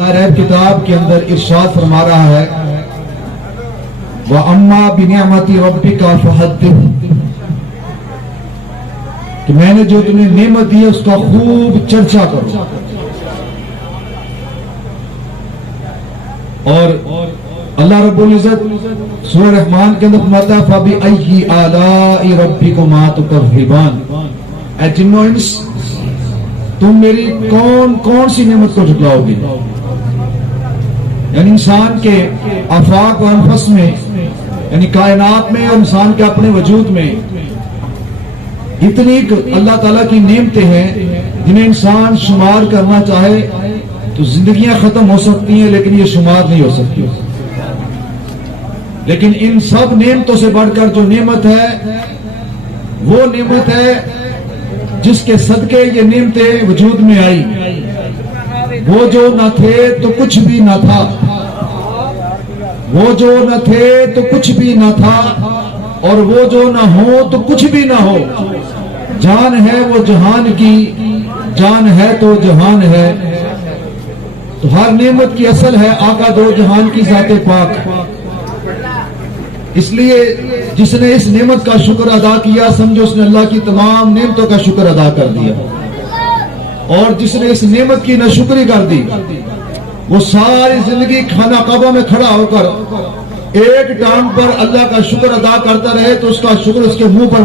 کتاب کے اندر ارشاد فرما رہا ہے وَأَمَّا بِنِعْمَتِ رَبِّكَ فَحَدِّثْ، کہ میں نے جو تمہیں نعمت دی ہے اس کا خوب چرچا کرو. اور اللہ رب العزت سورہ رحمان کے اندر فرماتا ہے فَبِأَيِّ آلَاءِ رَبِّكُمَا تُكَذِّبَانِ، اے جن و انس تم میری کون کون سی نعمت کو جھٹلاؤ گے. یعنی انسان کے آفاق و انفس میں، یعنی کائنات میں اور انسان کے اپنے وجود میں اتنی اللہ تعالیٰ کی نعمتیں ہیں جنہیں انسان شمار کرنا چاہے تو زندگیاں ختم ہو سکتی ہیں، لیکن یہ شمار نہیں ہو سکتی. لیکن ان سب نعمتوں سے بڑھ کر جو نعمت ہے وہ نعمت ہے جس کے صدقے یہ نعمتیں وجود میں آئی. وہ جو نہ تھے تو کچھ بھی نہ تھا، وہ جو نہ تھے تو کچھ بھی نہ تھا، اور وہ جو نہ ہو تو کچھ بھی نہ ہو. جان ہے وہ جہان کی، جان ہے تو جہان ہے. تو ہر نعمت کی اصل ہے آقا دو جہان کی ذات پاک. اس لیے جس نے اس نعمت کا شکر ادا کیا سمجھو اس نے اللہ کی تمام نعمتوں کا شکر ادا کر دیا. اور جس نے اس نعمت کی ناشکری کر دی وہ ساری زندگی خانہ کعبہ میں کھڑا ہو کر ایک ٹانگ پر اللہ کا شکر ادا کرتا رہے تو اس کا شکر اس کے منہ پر